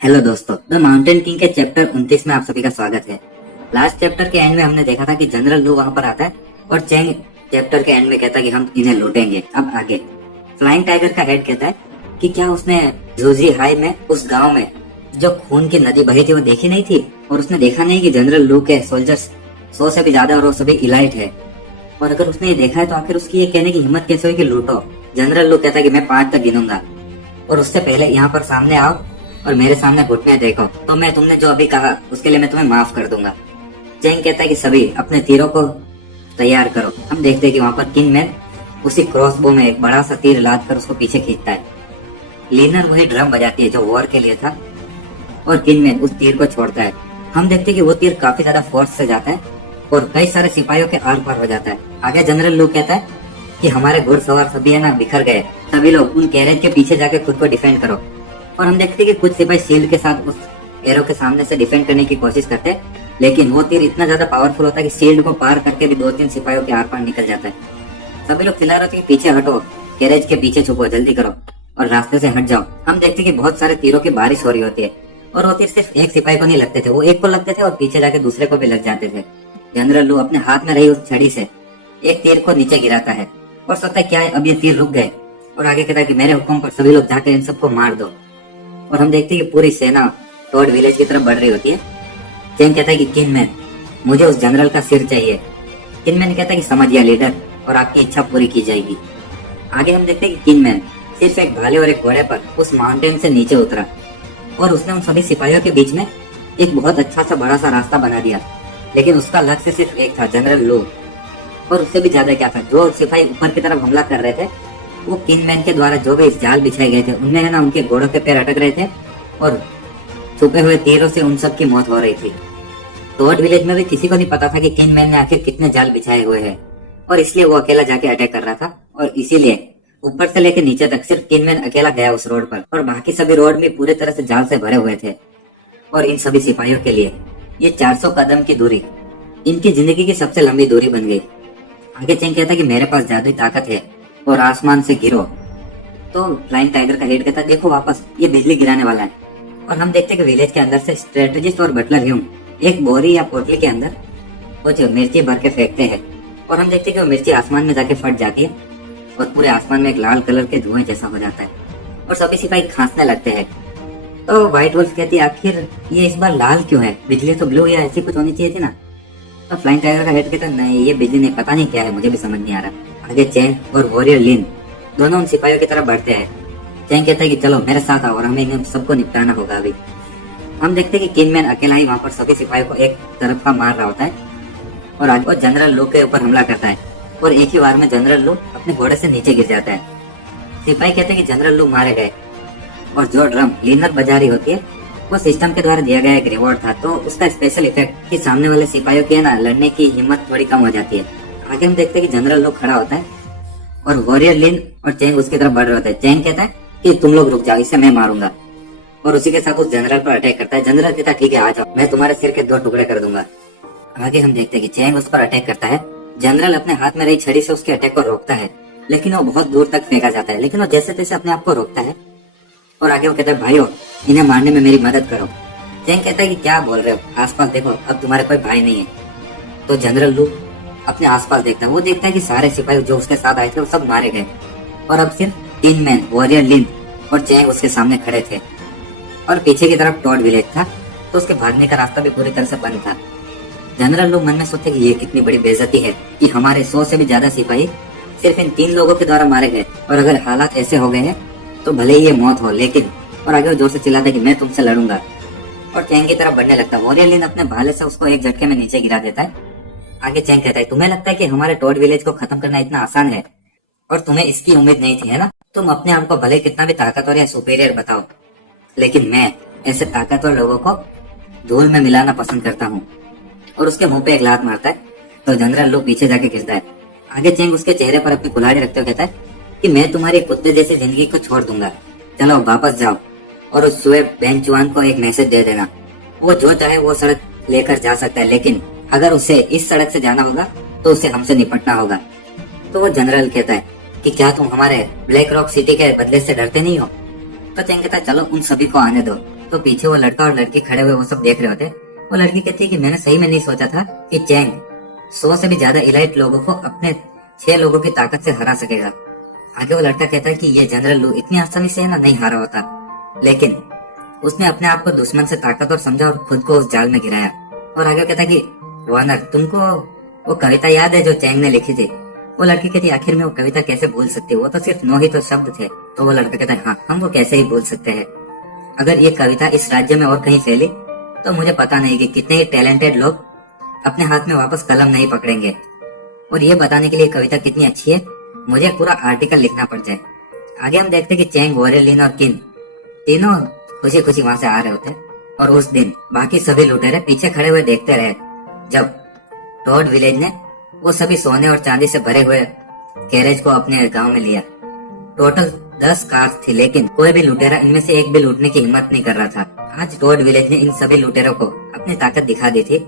Hello दोस्तों, the mountain king के chapter 29 में आप सभी का स्वागत है। लास्ट चैप्टर के एंड में हमने देखा था कि जनरल लू वहां पर आता है और चेंग चैप्टर के एंड में कहता है कि हम इन्हें लूटेंगे। अब आगे फ्लाइंग टाइगर का हेड कहता है कि क्या उसने जूजी हाई में उस गांव में जो खून की नदी बही थी वो देखी नहीं थी, और उसने देखा नहीं कि जनरल लू के सोल्जर्स 100 से भी ज्यादा और वो सभी इलाइट है। और अगर उसने ये देखा है तो आखिर उसकी ये कहने की हिम्मत कैसे हुई कि लूटो। जनरल लू कहता है कि मैं 5 तक गिनूंगा और उससे पहले यहाँ पर सामने आओ और मेरे सामने घुटने देखो, तो मैं तुमने जो अभी कहा उसके लिए मैं तुम्हें माफ कर दूंगा। चेंग कहता है कि सभी अपने तीरों को तैयार करो। हम देखते हैं कि वहाँ पर किंगमैन उसी क्रॉसबो में एक बड़ा सा तीर लाद कर उसको पीछे खींचता है। लीनर वही ड्रम बजाती है जो वॉर के लिए था और किंगमैन उस तीर को छोड़ता है। हम देखते हैं कि वो तीर काफी ज्यादा फोर्स से जाता है और कई सारे सिपाहियों के आर पार हो जाता है। आगे जनरल लू कहता है कि हमारे घुड़सवार सभी है ना बिखर गए, सभी लोग उन कैरेज के पीछे जाके खुद को डिफेंड करो। और हम देखते हैं कि कुछ सिपाही शील्ड के साथ उस एरो के सामने से डिफेंड करने की कोशिश करते हैं, लेकिन वो तीर इतना ज्यादा पावरफुल होता है कि शील्ड को पार करके भी 2-3 सिपाहियों के आर पार निकल जाता है। सभी लोग चिल्ला रहे थे कि पीछे हटो, कैरेज के पीछे छुपो, जल्दी करो और रास्ते से हट जाओ। हम देखते हैं कि बहुत सारे तीरों की बारिश हो रही होती है और वो तीर सिर्फ एक सिपाही को नहीं लगते थे, वो एक को लगते थे और पीछे जाके दूसरे को भी लग जाते थे। जनरल लू अपने हाथ में रही उस छड़ी से एक तीर को नीचे गिराता है और सोचता है क्या है, अब ये तीर रुक गए, और आगे कहता है कि मेरे हुक्म पर सभी लोग जाकर इन सबको मार दो। और हम देखते हैं कि पूरी सेना टॉड विलेज की तरफ बढ़ रही होती है। चेंग कहता है कि किंगमैन मुझे उस जनरल का सिर चाहिए। किंगमैन कहता है कि समझ गया लीडर, और आपकी इच्छा पूरी की जाएगी। आगे हम देखते हैं कि किंगमैन सिर्फ एक भाले और एक घोड़े पर उस माउंटेन से नीचे उतरा और उसने उन सभी सिपाहियों के बीच में एक बहुत अच्छा सा बड़ा सा रास्ता बना दिया, लेकिन उसका लक्ष्य सिर्फ एक था, जनरल लू। और उससे भी ज्यादा क्या था, जो सिपाही ऊपर की तरफ हमला कर रहे थे वो किंगमैन के द्वारा जो भी जाल बिछाए गए थे उनमें है ना उनके घोड़ों के पैर अटक रहे थे और छुपे हुए तीरों से उन सब की मौत हो रही थी। टॉड विलेज में भी किसी को नहीं पता था कि किंगमैन ने आखिर कितने जाल बिछाए हुए हैं, और इसलिए वो अकेला जाके अटैक कर रहा था। और इसीलिए ऊपर से लेकर नीचे तक सिर्फ किंगमैन अकेला गया उस रोड पर, और बाकी सभी रोड भी पूरी तरह से जाल से भरे हुए थे। और इन सभी सिपाहियों के लिए ये 400 कदम की दूरी इनकी जिंदगी की सबसे लंबी दूरी बन गई। आगे चेंग कहता है कि मेरे पास जादुई ताकत है और आसमान से गिरो। तो फ्लाइंग टाइगर का हेड कहता है देखो वापस ये बिजली गिराने वाला है। और हम देखते हैं कि विलेज के अंदर से स्ट्रेटेजिस्ट और बटलर ह्यूम एक बोरी या पोटली के अंदर कुछ मिर्ची भर के फेंकते हैं, और हम देखते हैं कि वो मिर्ची आसमान में जाके फट जाती है और पूरे आसमान में एक लाल कलर के धुएं जैसा हो जाता है और सभी सिपाही खांसने लगते हैं। तो व्हाइट वुल्फ कहती है आखिर ये इस बार लाल क्यों है, बिजली तो ब्लू या ऐसी कुछ होनी चाहिए थी ना। तो फ्लाइंग टाइगर का हेड कहता है नहीं ये बिजली नहीं, पता नहीं क्या है, मुझे भी समझ नहीं आ रहा। आगे चेंग और वॉरियर लिन दोनों उन सिपाहियों की तरफ बढ़ते हैं। चेंग कहता है कि चलो मेरे साथ आओ और हमें इन सबको निपटाना होगा अभी। हम देखते हैं कि किंगमैन अकेला ही वहाँ पर सभी सिपाहियों को एक तरफा मार रहा होता है और आगे वो जनरल लू के ऊपर हमला करता है और एक ही बार में जनरल लू अपने घोड़े से नीचे गिर जाता है। सिपाही कहते हैं कि जनरल लू मारे गए, और जो ड्रम लीनर बजा रही होती है वो सिस्टम के द्वारा दिया गया एक रिवॉर्ड था, तो उसका स्पेशल इफेक्ट कि सामने वाले सिपाहियों की है ना लड़ने की हिम्मत थोड़ी कम हो जाती है। आगे हम देखते हैं कि जनरल लोग खड़ा होता है और वॉरियर लिन और चेंग उसकी तरफ बढ़ रहे होते हैं। चेंग कहता है कि तुम लोग रुक जाओ, इसे मैं मारूंगा, और उसी के साथ उस जनरल पर अटैक करता है। जनरल कहता है ठीक है आ जाओ, मैं तुम्हारे सिर के 2 टुकड़े कर दूंगा। आगे हम देखते हैं कि चेंग उस पर अटैक करता है। जनरल अपने हाथ में रही छड़ी से उसके अटैक को रोकता है, लेकिन वो बहुत दूर तक फेंका जाता है, लेकिन वो जैसे तैसे अपने आप को रोकता है। और आगे वो कहता है भाइयों इन्हें मारने में मेरी मदद करो। चेंग कहता है कि क्या बोल रहे हो, आसपास देखो अब तुम्हारे कोई भाई नहीं है। तो जनरल लू अपने आसपास देखता है, वो देखता है कि सारे सिपाही जो उसके साथ आए थे वो सब मारे गए और अब सिर्फ किंगमैन, वॉरियर लिन और चेंग उसके सामने खड़े थे, और पीछे की तरफ टॉड विलेज था, तो उसके भागने का रास्ता भी पूरी तरह से बंद था। जनरल लू मन में सोचते कि ये कितनी बड़ी बेइज्जती है कि हमारे 100 से भी ज्यादा सिपाही सिर्फ इन 3 लोगों के द्वारा मारे गए, और अगर हालात ऐसे हो गए हैं तो भले ही ये मौत हो, लेकिन और आगे वो जोर से चिल्लाता है कि मैं तुमसे लड़ूंगा, और चेंग की तरफ बढ़ने लगता है। वॉरियर लिन अपने भाले से उसको एक झटके में नीचे गिरा देता है। आगे चेंग कहता है तुम्हें लगता है कि हमारे टॉड विलेज को खत्म करना इतना आसान है, और तुम्हें इसकी उम्मीद नहीं थी है ना। तुम अपने आप को भले कितना भी ताकतवर या सुपीरियर बताओ, लेकिन मैं ऐसे ताकतवर लोगों को धूल में मिलाना पसंद करता हूँ। और उसके मुंह पे एक लात मारता है तो जनरल लू पीछे जाके गिरता है। आगे चेंग उसके चेहरे पर अपनी कुल्हाड़ी रखते हुए कहता है कि मैं तुम्हारी कुत्ते जैसी जिंदगी को छोड़ दूंगा, चलो वापस जाओ और उस सुए बेंचुआन को एक मैसेज दे देना, वो जो चाहे वो सड़क लेकर जा सकता है, लेकिन अगर उसे इस सड़क से जाना होगा तो उसे हमसे निपटना होगा। तो वो जनरल कहता है कि क्या तुम हमारे ब्लैक रॉक सिटी के बदले से डरते नहीं हो। तो चेंग कहता है चलो उन सभी को आने दो। तो पीछे वो लड़का और लड़की खड़े हुए वो सब देख रहे होते। वो लड़की कहती है कि मैंने सही में नहीं सोचा था कि चैंग 100 से भी ज्यादा इलाइट लोगों को अपने 6 लोगों की ताकत से हरा सकेगा। आगे वो लड़का कहता है कि ये जनरल लू इतनी आसानी से ना नहीं हारा होता, लेकिन उसने अपने आप को दुश्मन से ताकतवर समझा और खुद को उस जाल में गिराया। और आगे कहता है कि वानर, तुमको वो कविता याद है जो चैंग ने लिखी थी? वो लड़की कहती है आखिर में वो कविता कैसे भूल सकती है, वो तो सिर्फ 9 ही तो शब्द थे। तो वो लड़का कहता है हाँ, हम वो कैसे ही भूल सकते हैं। अगर ये कविता इस राज्य में और कहीं फैली तो मुझे पता नहीं कि कितने ही टैलेंटेड लोग अपने हाथ में वापस कलम नहीं पकड़ेंगे। और ये बताने के लिए कविता कितनी अच्छी है मुझे पूरा आर्टिकल लिखना पड़ जाए। आगे हम देखते कि चैंग, वोरेलिन और किन तीनों खुशी खुशी वहां से आ रहे होते। और उस दिन बाकी सभी लुटेरे पीछे खड़े हुए देखते रहे जब टॉड विलेज ने वो सभी सोने और चांदी से भरे हुए कैरेज को अपने गांव में लिया। टोटल 10 कार्स थी, लेकिन कोई भी लुटेरा इनमें से एक भी लूटने की हिम्मत नहीं कर रहा था। आज टॉड विलेज ने इन सभी लुटेरों को अपनी ताकत दिखा दी थी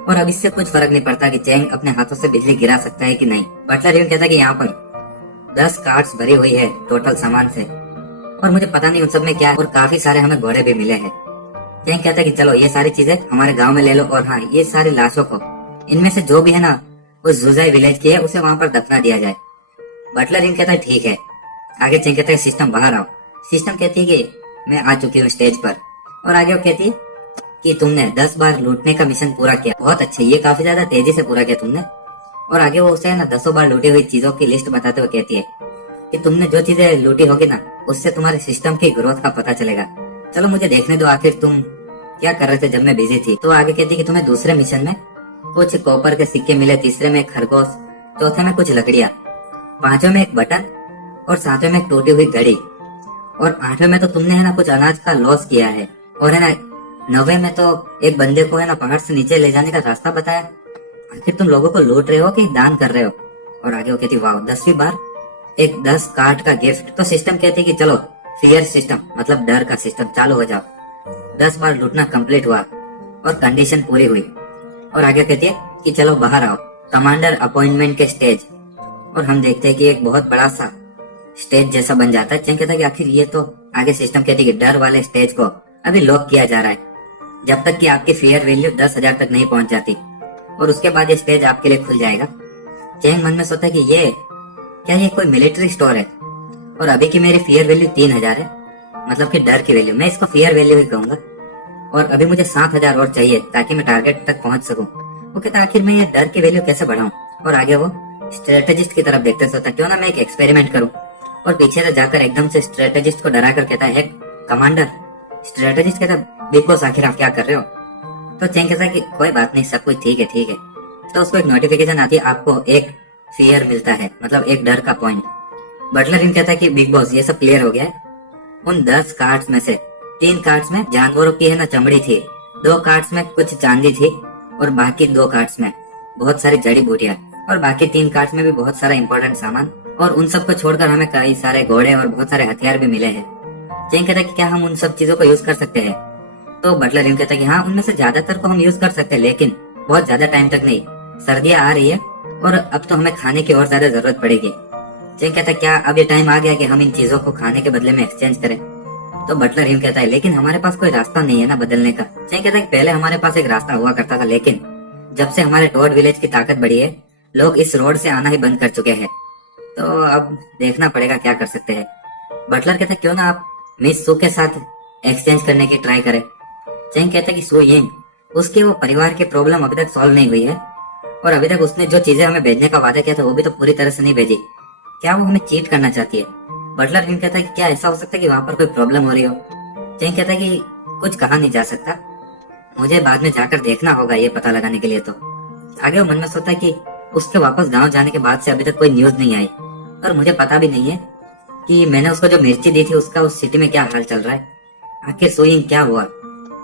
और अब इससे कुछ फर्क नहीं पड़ता कि चैंग अपने हाथों से बिजली गिरा सकता है कि नहीं। बटलर यूं कहता है कि यहाँ पर 10 कार्ट्स भरी हुई है टोटल सामान से, और मुझे पता नहीं उन सब में क्या है, और काफी सारे हमें घोड़े भी मिले हैं। चैंग कहता है कि चलो ये सारी चीजें हमारे गांव में ले लो, और हाँ, ये सारी लाशों को इनमें से जो भी है ना उस जुजाई विलेज की है उसे वहां पर दफना दिया जाए। बटलर इन कहता है ठीक है। आगे चैंग कहता है सिस्टम बाहर आओ। सिस्टम कहती है कि मैं आ चुकी हूँ स्टेज पर, और आगे वो कहती है कि तुमने 10 बार लूटने का मिशन पूरा किया, बहुत अच्छा, ये काफी ज्यादा तेजी से पूरा किया तुमने। और आगे वो उसे ना 10 बार लूटी हुई चीजों की लिस्ट बताते हुए कहती है कि तुमने जो चीजें लूटी होगी ना उससे तुम्हारे सिस्टम की ग्रोथ का पता चलेगा। चलो मुझे देखने दो आखिर तुम क्या कर रहे थे जब मैं बिजी थी। तो आगे कहती है कि तुम्हें दूसरे मिशन में कुछ कॉपर के सिक्के मिले, तीसरे में एक खरगोश, चौथे में कुछ लकड़ियां, पांचवें में एक बटन, और सातवें में एक टूटी हुई घड़ी, और 8वें में तो तुमने है ना कुछ अनाज का लॉस किया है, और है ना 9वें में तो एक बंदे को है ना पहाड़ से नीचे ले जाने का रास्ता बताया। आखिर तुम लोगों को लूट रहे हो कि दान कर रहे हो? और आगे वो कहती वाह, 10वीं बार एक 10 कार्ड का गिफ्ट। तो सिस्टम कहती कि चलो फियर सिस्टम मतलब डर का सिस्टम चालू हो जाओ। 10 बार लूटना कंप्लीट हुआ और कंडीशन पूरी हुई। और आगे कहती है कि चलो बाहर आओ, कमांडर अपॉइंटमेंट के स्टेज। और हम देखते हैं कि एक बहुत बड़ा सा स्टेज जैसा बन जाता है। चैंग कहता है कि आखिर ये तो, आगे सिस्टम कहती है कि डर वाले स्टेज को अभी लॉक किया जा रहा है जब तक कि आपकी फेयर वैल्यू 10,000 तक नहीं पहुंच जाती, और उसके बाद ये स्टेज आपके लिए खुल जाएगा। चैंग मन में सोचता है कि ये कोई मिलिट्री स्टोर है, और अभी की मेरी फेयर वैल्यू 3,000 है, मतलब कि डर की वैल्यू, मैं इसको फेयर वैल्यू ही कहूंगा, और अभी मुझे 7,000 और चाहिए ताकि मैं टारगेट तक पहुंच सकूं। वो कहता आखिर मैं ये डर की वैल्यू कैसे बढ़ाऊं। और आगे वो स्ट्रेटेजिस्ट की तरफ देखते सोचता क्यों ना मैं एक एक्सपेरिमेंट करूं, और पीछे से जाकर एकदम से स्ट्रेटेजिस्ट को डरा कर कहता है कमांडर। स्ट्रेटेजिस्ट कहता बिग बॉस आखिर आप क्या कर रहे हो? तो चैंग कहता है कि कोई बात नहीं, सब कुछ ठीक है। तो उसको एक नोटिफिकेशन आती है, आपको एक फियर मिलता है, मतलब एक डर का पॉइंट। बटलर इन कहता है कि बिग बॉस ये सब क्लियर हो गया है। उन 10 कार्ड्स में से 3 कार्ड्स में जानवरों की है ना चमड़ी थी, 2 कार्ड्स में कुछ चांदी थी, और बाकी 2 कार्ड्स में बहुत सारी जड़ी बूटियां, और बाकी 3 कार्ड्स में भी बहुत सारा इंपॉर्टेंट सामान, और उन सब को छोड़कर हमें कई सारे घोड़े और बहुत सारे हथियार भी मिले हैं। चैंग कहता है कि क्या हम उन सब चीजों को यूज कर सकते हैं? तो बटलर इन कहता है कि हाँ, उनमें से ज्यादातर को हम यूज कर सकते हैं, लेकिन बहुत ज्यादा टाइम तक नहीं। सर्दियां आ रही है और अब तो हमें खाने की और ज्यादा जरूरत पड़ेगी। चैंग कहता है क्या अब ये टाइम आ गया कि हम इन चीजों को खाने के बदले में एक्सचेंज करें? तो बटलर हिम कहता है लेकिन हमारे पास कोई रास्ता नहीं है ना बदलने का। चैंग कहता है कि पहले हमारे पास एक रास्ता हुआ करता था, लेकिन जब से हमारे टॉड विलेज की ताकत बढ़ी है लोग इस रोड से आना ही बंद कर चुके हैं, तो अब देखना पड़ेगा क्या कर सकते हैं। बटलर कहता है क्यों ना आप मिस सू के साथ एक्सचेंज करने की ट्राई करें। चैंग कहता है कि सू यिंग, उसके वो परिवार की प्रॉब्लम अभी तक सॉल्व नहीं हुई है, और अभी तक उसने जो चीजें हमें भेजने का वादा किया था वो भी तो पूरी तरह से नहीं भेजी। क्या वो हमें चीट करना चाहती है? बटलर हिम कहता है कि क्या ऐसा हो सकता है कि वहां पर कोई प्रॉब्लम हो रही हो? चैंग कहता है कि कुछ कहा नहीं जा सकता, मुझे बाद में जाकर देखना होगा ये पता लगाने के लिए। तो आगे वो मन में सोचता है कि उसके वापस गांव जाने के बाद से अभी तक कोई न्यूज नहीं आई, और मुझे पता भी नहीं है कि मैंने उसको जो मिर्ची दी थी उसका उस सिटी में क्या हाल चल रहा है। आखिर सोइंग क्या हुआ?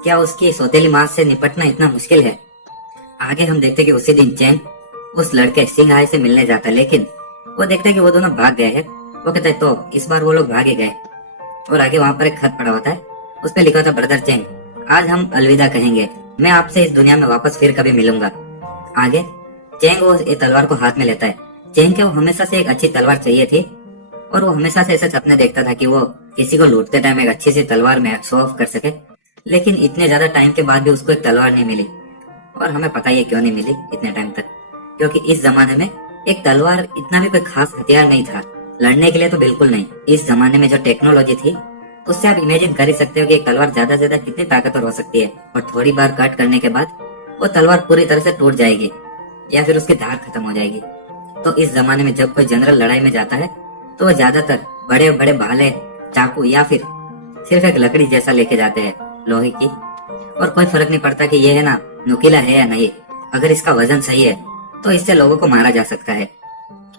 क्या उसकी सौतेली माँ से निपटना इतना मुश्किल है? आगे हम देखते कि उसी दिन चैंग उस लड़के सिंह हाई से मिलने जाता है, लेकिन वो देखता है कि वो दोनों भाग गए हैं। वो कहता है तो इस बार वो लोग भागे गए, और आगे वहाँ पर एक खत पड़ा होता है, उस पर लिखा होता है ब्रदर चैंग, आज हम अलविदा कहेंगे, मैं आपसे इस दुनिया में वापस फिर कभी मिलूंगा। आगे चैंग वो एक तलवार को हाथ में लेता है। चैंग को हमेशा से एक अच्छी तलवार चाहिए थी, और वो हमेशा से ऐसे सपने देखता था कि वो किसी को लूटते टाइम एक अच्छी सी तलवार में शो ऑफ कर सके। लेकिन इतने ज्यादा टाइम के बाद भी उसको एक तलवार नहीं मिली। और हमें पता ही है क्यों नहीं मिली इतने टाइम तक, क्योंकि इस जमाने में एक तलवार इतना भी कोई खास हथियार नहीं था लड़ने के लिए, तो बिल्कुल नहीं। इस जमाने में जो टेक्नोलॉजी थी उससे आप इमेजिन कर ही सकते हो कि एक तलवार ज्यादा से ज्यादा कितनी ताकतवर हो सकती है। और थोड़ी बार कट करने के बाद वो तलवार पूरी तरह से टूट जाएगी या फिर उसकी धार खत्म हो जाएगी। तो इस जमाने में जब कोई जनरल लड़ाई में जाता है तो वो ज्यादातर बड़े बड़े भाले, चाकू या फिर सिर्फ एक लकड़ी जैसा लेके जाते हैं लोहे की। और कोई फर्क नहीं पड़ता कि ये है ना नुकीला है या नहीं, अगर इसका वजन सही है तो इससे लोगों को मारा जा सकता है।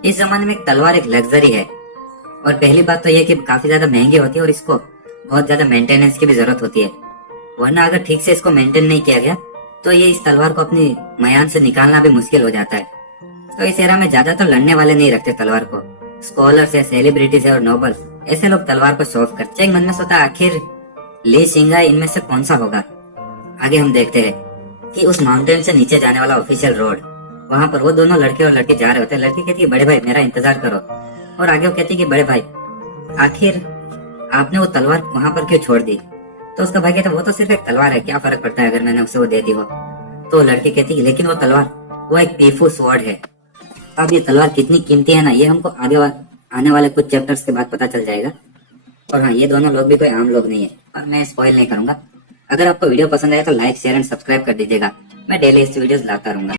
इस जमाने में एक तलवार एक लग्जरी है। और पहली बात तो यह कि काफी ज्यादा महंगी होती है और इसको बहुत ज्यादा मेंटेनेंस की भी जरूरत होती है, वरना अगर ठीक से इसको मेंटेन नहीं किया गया तो ये इस तलवार को अपनी मयान से निकालना भी मुश्किल हो जाता है। तो इस एरा में ज्यादातर लड़ने वाले नहीं रखते तलवार को, स्कॉलर्स है, सेलिब्रिटीज है और नोबल्स, ऐसे लोग तलवार को शौक करते। चेंग मन में सोचा आखिर ली शिंगाई इनमें से कौन सा होगा। आगे हम देखते हैं कि उस माउंटेन से नीचे जाने वाला ऑफिशियल रोड, वहाँ पर वो दोनों लड़के और लड़की जा रहे होते हैं। लड़की कहती है बड़े भाई मेरा इंतजार करो, और आगे वो कहती है कि बड़े भाई आखिर आपने वो तलवार वहाँ पर क्यों छोड़ दी। तो उसका भाई कहता है वो तो सिर्फ एक तलवार है, क्या फर्क पड़ता है अगर मैंने उसे वो दे दी हो। तो लड़की कहती है लेकिन वो तलवार वो एक पीफू स्वॉर्ड है। अब ये तलवार कितनी कीमती है ना, ये हमको आने वाले कुछ चैप्टर्स के बाद पता चल जाएगा। और हाँ, ये दोनों लोग भी कोई आम लोग नहीं है और मैं स्पॉइल नहीं करूंगा। अगर आपको वीडियो पसंद आया तो लाइक, शेयर एंड सब्सक्राइब कर दीजिएगा। मैं डेली इस वीडियोस लाता रहूंगा।